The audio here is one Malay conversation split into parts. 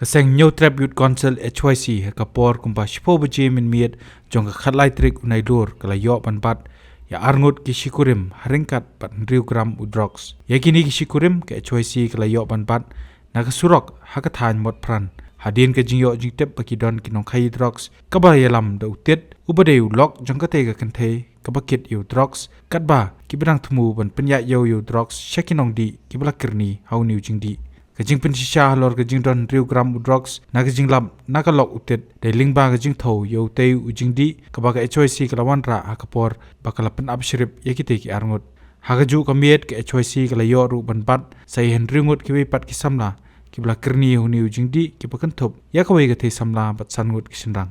Kaseng New Tribute Council HYC kapor kumpa shipo baje min miet jong ka khatlai trik unai lur kala yo panpat ya arngut ki shikurim haringkat pat gram udrox yakini ki shikurim ke HYC kala yo panpat naga surok hakathan mot pran hadin ke jingyo jingtep pakidon kinong khai drugs kabayalam da utet ubadeu lok jong ka tega kanthe kabakit yu drugs katba kibrang thumu ban penya yo drugs shakinong di kiblakirni hauniu jingdi kajing pensisha lor kajing don gram drugs nagajing lam nagalok utet de lingba kajing tho yo tei ujing di kabaga HYC kalawan ra akapor bakalapan abshrip yakite ki arngut hagaju kamiet ke HYC kala yo ru banpat sai henringut ki pat ki samla ki blakirni huni ujing di ki pakanthop yakawai ka thei samla bat sangut ki sindang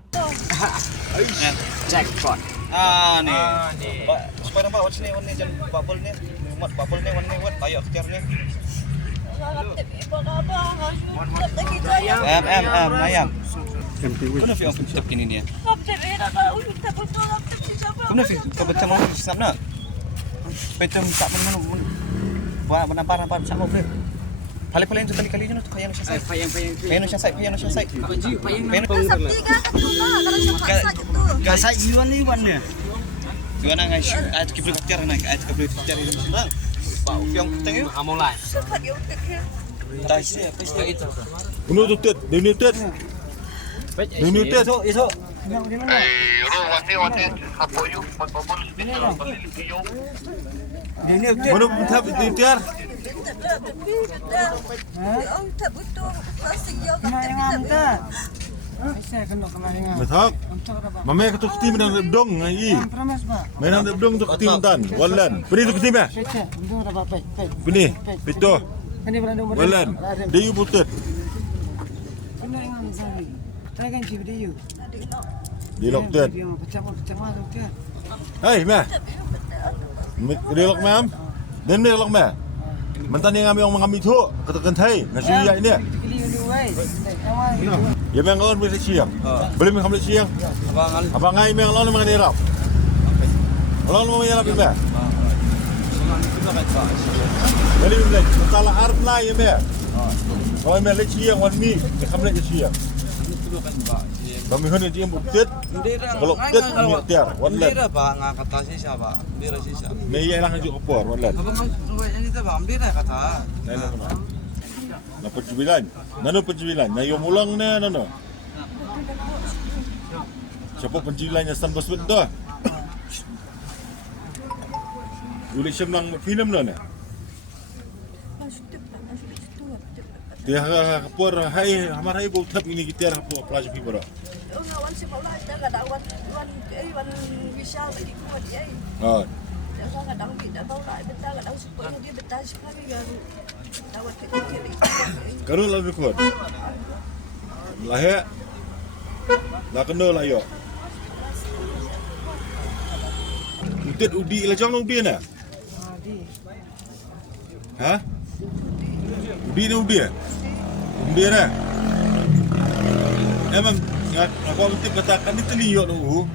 jackpot nih supaya nampak watch ni warna jangan bubble ni mat bubble ni warna wat ayo kejar ni ayam kuna fi aku tetap kini ni kuna fi kau baca mau sana petum tak mana buat nampak sama fi paling tu kali je tu payang syasai payang syasai gasai jiwan ni warna gimana guys ayat kibru kejar naik ayat kibru kejar ini senang Pak yang tengok amolai tak siap itu Uno tutet, dunitet. Dunitet. Esok. Wani apa you babul Mana buat dunitet? Betul. Mama yang ketuk tim dan dong ngai. Mainan dong tu tim dan walan. Beri tu tim ya. Bini, pito. Walan. Dia butet. Di loktet. Hai, ma. Di lok mam. Dan di lok ma. Mantan yang ngambil tu katakan thai nasi ya ini. Ya memang orang boleh siang. Boleh memang boleh siang. Abang ngai memang orang memang derap. Orang memang derap juga. Boleh boleh. Masalah arm lah ya memang. Kalau memang boleh siang wan mi, kamu boleh siang. Kami hendak dia bukit. Kalau bukit ni tiar, walat. Bira ba ngakata sisa ba? Bira sisa. Mei yang lanjut opor, walat. Abang ini tu ba bira kata. Lain mana? Na penjualan. Nano penjualan. Na yung ulang na nano. Siapa penjualannya Stan Boswet dah. Ulit siya ng film na. Dia kapor hai hamar hai bo thap ini kita kapor plaza pi baro. Wan si Paula ita kada wan Vishal lagi kuat dia. Oh. Dia kada wan kita Paula beta kada supaya dia beta sekali yang dawat kecil. Karo lalu kuat. Lahir. Nak kena lah yo. Utit udi lah jangan udi na. Ha? Udi na udi. Udi na. Emang aku mesti katakan ni teliyok tu.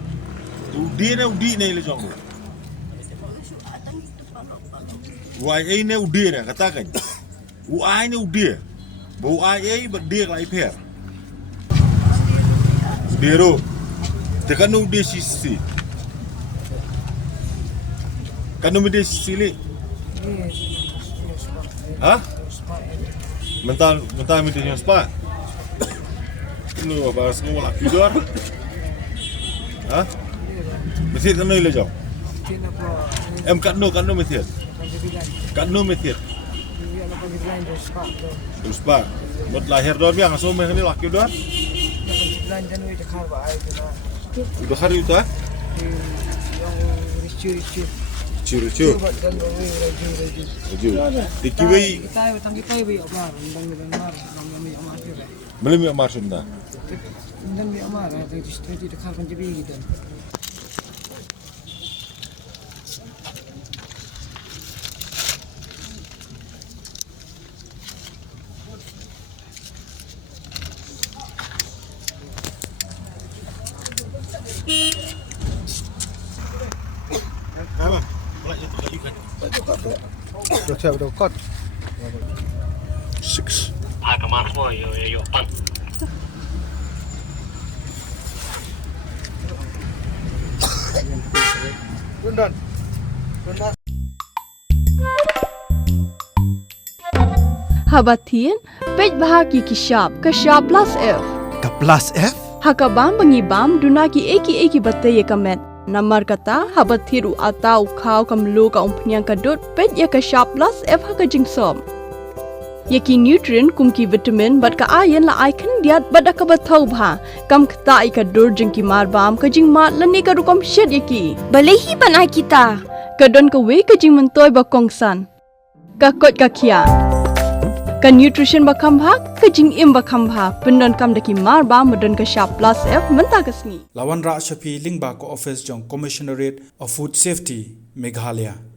Udi na lah jangan. Wai ni udi na katakan. Uai ni udi. Bau ai berdia lai per. Biro. Tekan udi sisi. Kan udi sisi. Ha? Mental meeting spa. Nu bahas ngomong laki luar. Ha? Mesti kena ile jauh. Em kat no mesti. Kat no mesti. Spa. Mot lahir dor biang so meh ni laki luar. Udah hari itu ah? Ricu. Dikiwai. Belum ya marsum dah. Apa? Được chưa, được cốt. 6. Kamar mo yo pan. Habatin, pej bahagi kishab, kashab plus F. Ka plus F? Hakabam bangibam dunaki eki batay kamet. Namar kata habathiru atau kau kamlu ka umpnyang kadut pej ya kashab plus F hakajing som. Yaki nutrient kumki vitamin bat ka ayan la aikan diat bat akabatau bha. Kam kata ika dur jengki marbam kajing mat lani ka rukom shed yaki. Balehi banai kita. Kadon ka we kajing mentoy bakongsan. Kakot kakia. Ka nutrition bakam bha kajing im bakam bha pendon kam daki marbam medon ka sharp plus F menta kasni. Lawan Ra Shafi Lingba ko office jong Commissionerate of Food Safety Meghalaya.